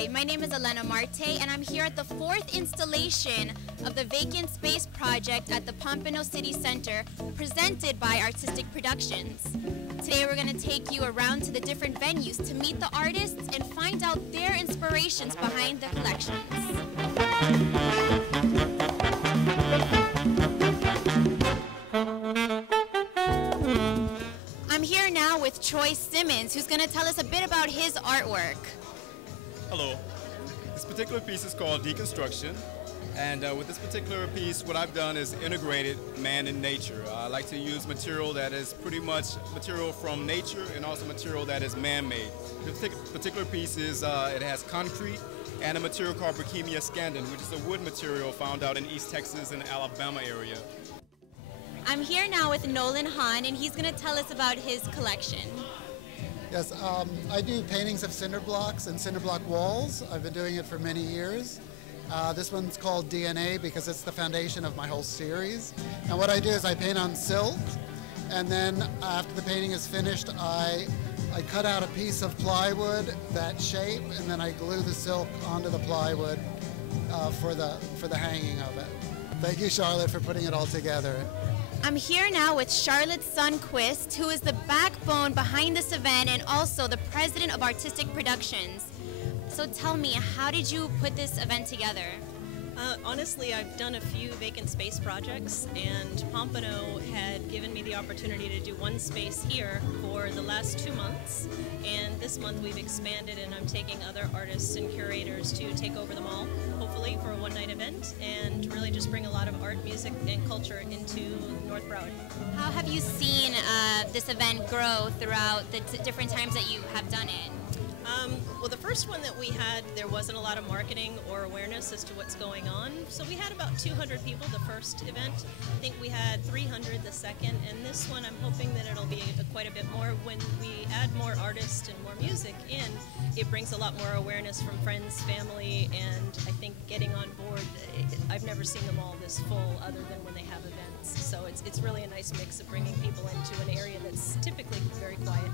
Hi, my name is Elena Marte, and I'm here at the 4th installation of the Vacant Space Project at the Pompano Citi Centre, presented by Artistic Productions. Today we're going to take you around to the different venues to meet the artists and find out their inspirations behind the collections. I'm here now with Troy Simmons, who's going to tell us a bit about his artwork. Hello. This particular piece is called Deconstruction, and with this particular piece, what I've done is integrated man and nature. I like to use material that is pretty much material from nature and also material that is man-made. This particular piece is, it has concrete and a material called Bohemia scandin, which is a wood material found out in East Texas and Alabama area. I'm here now with Nolan Hahn, and he's going to tell us about his collection. Yes, I do paintings of cinder blocks and cinder block walls. I've been doing it for many years. This one's called DNA because it's the foundation of my whole series. And what I do is I paint on silk, and then after the painting is finished, I cut out a piece of plywood that shape, and then I glue the silk onto the plywood for the hanging of it. Thank you, Charlotte, for putting it all together. I'm here now with Charlotte Sundquist, who is the backbone behind this event and also the president of Artistic Productions. So tell me, how did you put this event together? Honestly, I've done a few vacant space projects, and Pompano had given me the opportunity to do one space here for the last 2 months, and this month we've expanded, and I'm taking other artists and curators to take over the mall, hopefully for a one-night event, and really just bring a lot of art, music, and culture into North Broward. How have you seen this event grow throughout the different times that you have done it? Well, the first one that we had, there wasn't a lot of marketing or awareness as to what's going on. So we had about 200 people the first event. I think we had 300 the second, and this one I'm hoping that it'll be quite a bit more. When we add more artists and more music in, it brings a lot more awareness from friends, family, and I think getting on board, I've never seen them all this full other than when they have events. So it's really a nice mix of bringing people into an area that's typically very quiet.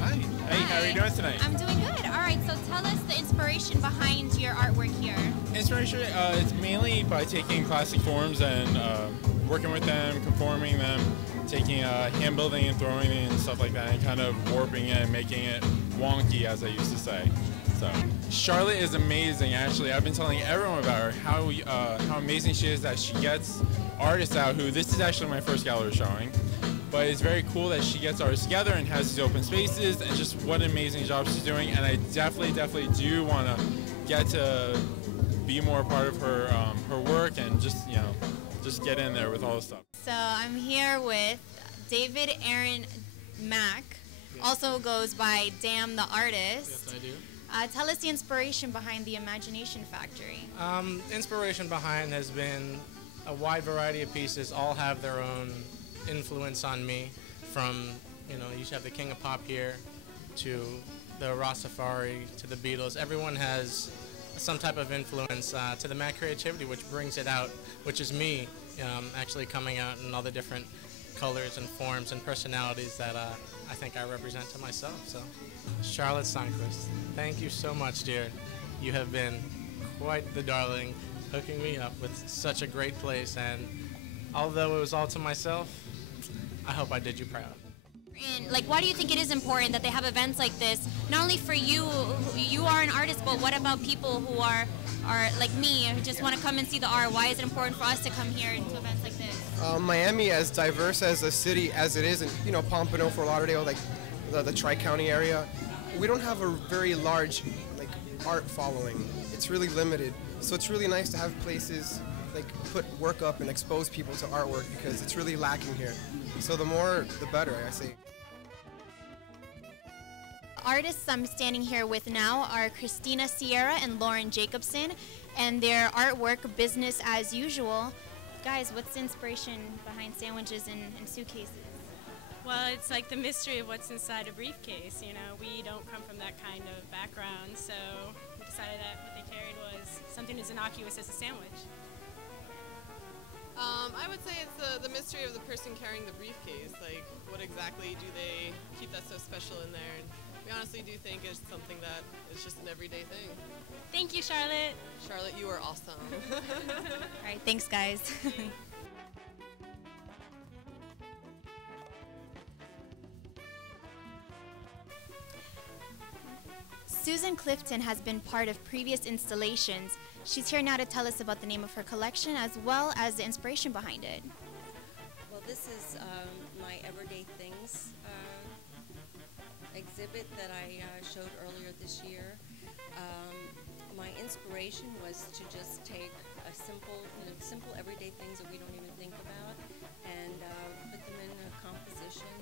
Hi. Hey, how are you doing tonight? I'm doing good. All right, so tell us the inspiration behind your artwork here. Inspiration, it's mainly by taking classic forms and working with them, conforming them, taking hand building and throwing it and stuff like that, and kind of warping it and making it wonky, as I used to say. So Charlotte is amazing. Actually, I've been telling everyone about her how amazing she is, that she gets artists out who, this is actually my first gallery showing. But it's very cool that she gets artists together and has these open spaces, and just what an amazing job she's doing. And I definitely do want to get to be more a part of her her work, and just just get in there with all this stuff. So I'm here with David Aaron Mack, also goes by Damn the Artist. Yes, I do. Tell us the inspiration behind the Imagination Factory. Inspiration behind has been a wide variety of pieces. All have their own influence on me, from, you have the King of Pop here to the Rastafari to the Beatles. Everyone has some type of influence to the Mad Creativity, which brings it out, which is me actually coming out in all the different colors and forms and personalities that I think I represent to myself. So, Charlotte Sundquist, thank you so much, dear. You have been quite the darling, hooking me up with such a great place, and although it was all to myself, I hope I did you proud. And why do you think it is important that they have events like this? Not only for you, you are an artist, but what about people who are like me, who just want to come and see the art? Why is it important for us to come here to events like this? Miami, as diverse as a city as it is, and Pompano, Fort Lauderdale, the Tri-County area, we don't have a very large art following. It's really limited. So it's really nice to have places put work up and expose people to artwork, because it's really lacking here. So the more, the better, I say. Artists I'm standing here with now are Christina Sierra and Lauren Jacobson, and their artwork, Business as Usual. Guys, what's the inspiration behind sandwiches and suitcases? Well, it's like the mystery of what's inside a briefcase. We don't come from that kind of background, so we decided that what they carried was something as innocuous as a sandwich. I would say it's the mystery of the person carrying the briefcase. What exactly do they keep that so special in there? And We honestly do think it's something that is just an everyday thing. Thank you, Charlotte. Charlotte, you are awesome. All right, thanks, guys. Susan Clifton has been part of previous installations. She's here now to tell us about the name of her collection as well as the inspiration behind it. Well, this is my Everyday Things exhibit that I showed earlier this year. My inspiration was to just take a simple everyday things that we don't even think about and put them in a composition.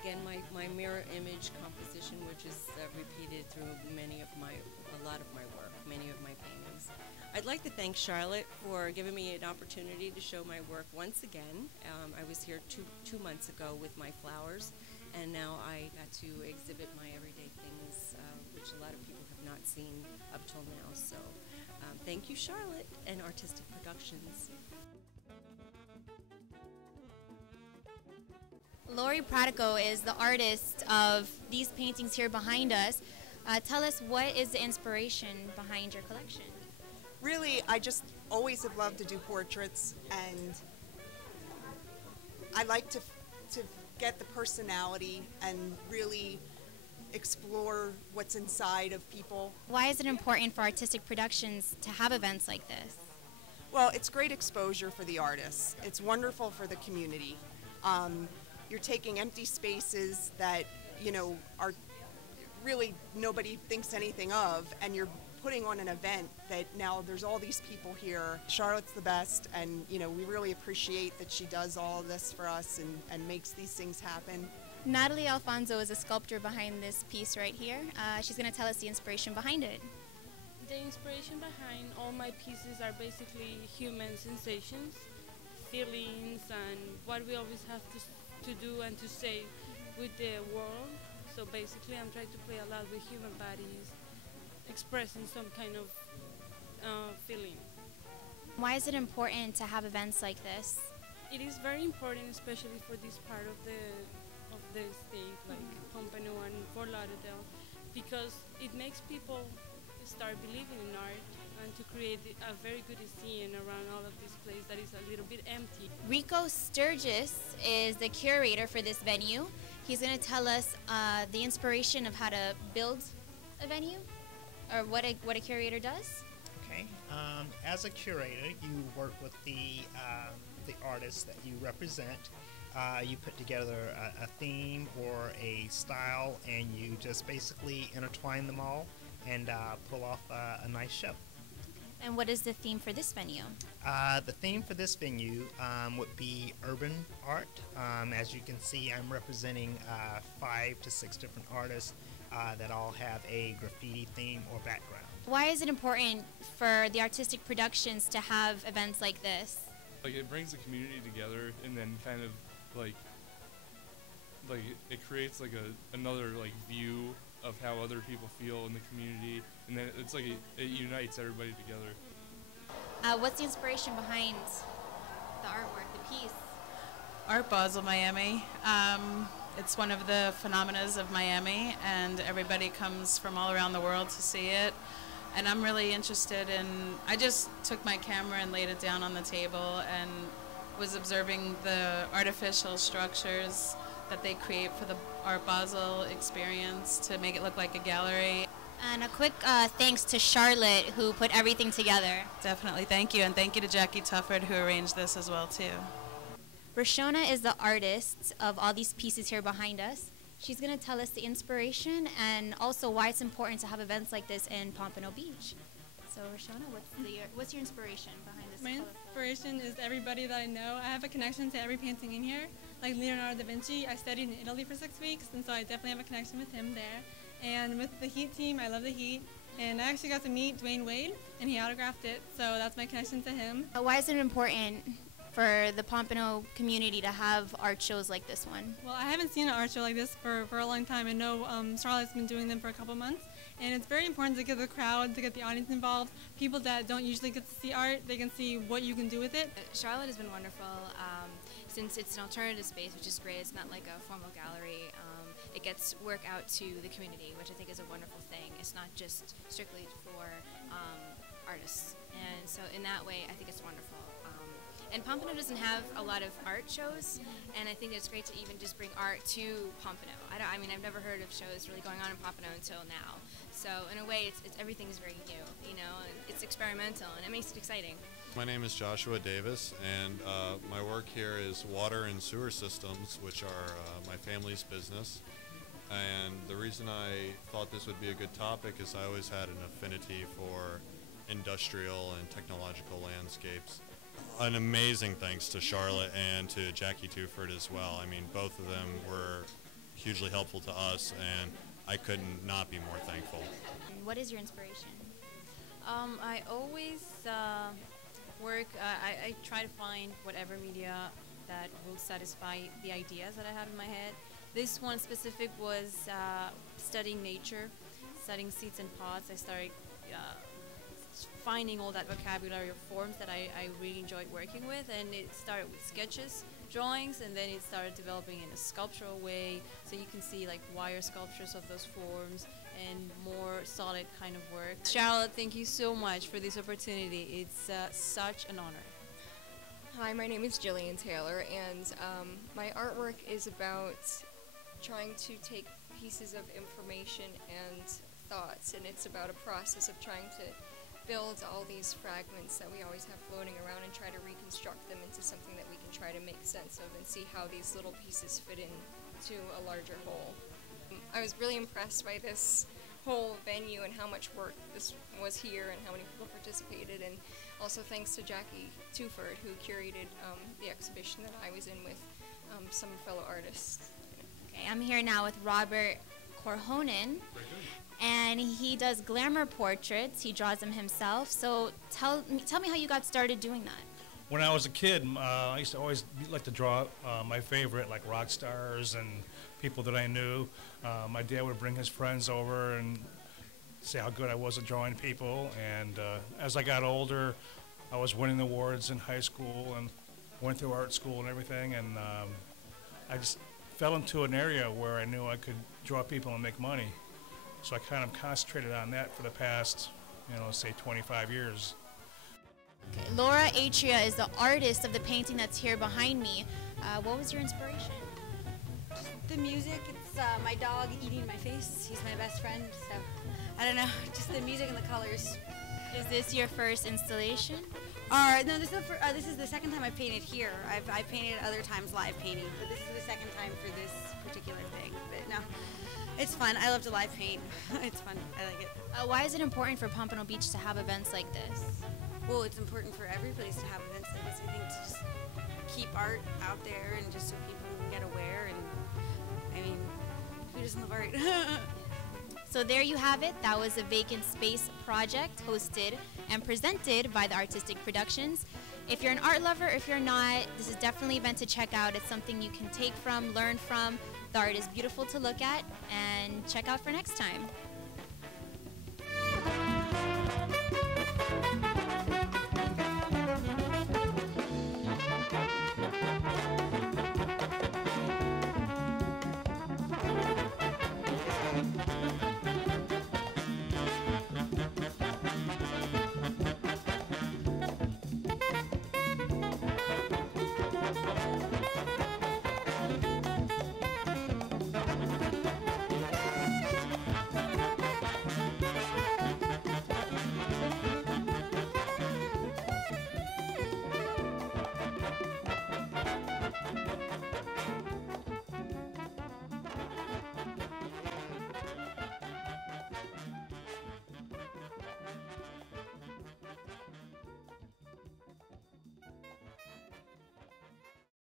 Again, my mirror image composition, which is repeated through a lot of my work, many of my paintings. I'd like to thank Charlotte for giving me an opportunity to show my work once again. I was here two months ago with my flowers, and now I got to exhibit my everyday things, which a lot of people have not seen up till now. So thank you, Charlotte, and Artistic Productions. Lori Pratico is the artist of these paintings here behind us. Tell us, what is the inspiration behind your collection? Really, I just always have loved to do portraits, and I like to get the personality and really explore what's inside of people. Why is it important for Artistic Productions to have events like this? Well, it's great exposure for the artists. It's wonderful for the community. You're taking empty spaces that, are really nobody thinks anything of, and you're putting on an event that now there's all these people here. Charlotte's the best, and we really appreciate that she does all of this for us and makes these things happen. Natalie Alfonso is a sculptor behind this piece right here. She's going to tell us the inspiration behind it. The inspiration behind all my pieces are basically human sensations, feelings, and what we always have to do and to say with the world. So basically I'm trying to play a lot with human bodies, expressing some kind of feeling. Why is it important to have events like this? It is very important, especially for this part of the state, like Pompano and Fort Lauderdale, because it makes people start believing in art and to create a very good scene around all of this place that is a little bit empty. Rico Sturgis is the curator for this venue. He's going to tell us the inspiration of how to build a venue, or what a curator does. Okay. As a curator, you work with the artists that you represent. You put together a theme or a style, and you just basically intertwine them all and pull off a nice show. And what is the theme for this venue? The theme for this venue would be urban art. As you can see, I'm representing 5 to 6 different artists that all have a graffiti theme or background. Why is it important for the Artistic Productions to have events like this? Like, it brings the community together, and then kind of like it creates like another view of how other people feel in the community, and then it's like it unites everybody together. What's the inspiration behind the artwork, the piece? Art Basel, Miami. It's one of the phenomenas of Miami, and everybody comes from all around the world to see it. And I'm really interested in, I just took my camera and laid it down on the table and was observing the artificial structures that they create for the Art Basel experience to make it look like a gallery. And a quick thanks to Charlotte, who put everything together. Definitely, thank you. And thank you to Jackie Tufford, who arranged this as well, too. Roshona is the artist of all these pieces here behind us. She's going to tell us the inspiration and also why it's important to have events like this in Pompano Beach. So Roshona, what's your inspiration behind this? My inspiration is everybody that I know. I have a connection to every painting in here. Like Leonardo da Vinci, I studied in Italy for 6 weeks, and so I definitely have a connection with him there. And with the Heat team, I love the Heat. And I actually got to meet Dwayne Wade, and he autographed it, so that's my connection to him. Why is it important for the Pompano community to have art shows like this one? Well, I haven't seen an art show like this for a long time. I know Charlotte's been doing them for a couple months, and it's very important to get the crowd, to get the audience involved. People that don't usually get to see art, they can see what you can do with it. Charlotte has been wonderful since it's an alternative space, which is great. It's not like a formal gallery. it gets work out to the community, which I think is a wonderful thing. It's not just strictly for artists. And so in that way, I think it's wonderful. And Pompano doesn't have a lot of art shows, and I think it's great to even just bring art to Pompano. I mean, I've never heard of shows really going on in Pompano until now. So in a way, everything's very new, you know, and it's experimental, and it makes it exciting. My name is Joshua Davis, and my work here is water and sewer systems, which are my family's business. And the reason I thought this would be a good topic is I always had an affinity for industrial and technological landscapes. An amazing thanks to Charlotte and to Jackie Tuford as well. I mean, both of them were hugely helpful to us, and I couldn't not be more thankful. What is your inspiration? I always I try to find whatever media that will satisfy the ideas that I have in my head. This one specific was studying nature, studying seeds and pods. I started finding all that vocabulary of forms that I really enjoyed working with, and it started with sketches, drawings, and then it started developing in a sculptural way, so you can see like wire sculptures of those forms and more solid kind of work. Charlotte, thank you so much for this opportunity. It's such an honor. Hi, my name is Jillian Taylor, and my artwork is about trying to take pieces of information and thoughts, and it's about a process of trying to build all these fragments that we always have floating around and try to reconstruct them into something that we can try to make sense of and see how these little pieces fit into a larger whole. I was really impressed by this whole venue and how much work this was here and how many people participated, and also thanks to Jackie Tuford, who curated the exhibition that I was in with some fellow artists. Okay, I'm here now with Robert Corhonen, and he does glamour portraits. He draws them himself. So tell me how you got started doing that. When I was a kid, I used to always like to draw my favorite, like rock stars and people that I knew. My dad would bring his friends over and say how good I was at drawing people. And as I got older, I was winning awards in high school and went through art school and everything. And I just fell into an area where I knew I could draw people and make money. So I kind of concentrated on that for the past, say 25 years. Okay. Laura Atria is the artist of the painting that's here behind me. What was your inspiration? The music. It's my dog eating my face. He's my best friend, so I don't know, just the music and the colors. Is this your first installation? No, this is the second time I've painted here. I've painted other times live painting, but this is the second time for this particular thing. But no, it's fun. I love to live paint. It's fun. I like it. Why is it important for Pompano Beach to have events like this? Well, it's important for every place to have events like this. I think to just keep art out there and just so people can get aware. And I mean, who doesn't love art? So there you have it. That was a Vacant Space project hosted and presented by the Artistic Productions. If you're an art lover, if you're not, this is definitely an event to check out. It's something you can take from, learn from. The art is beautiful to look at, and check out for next time.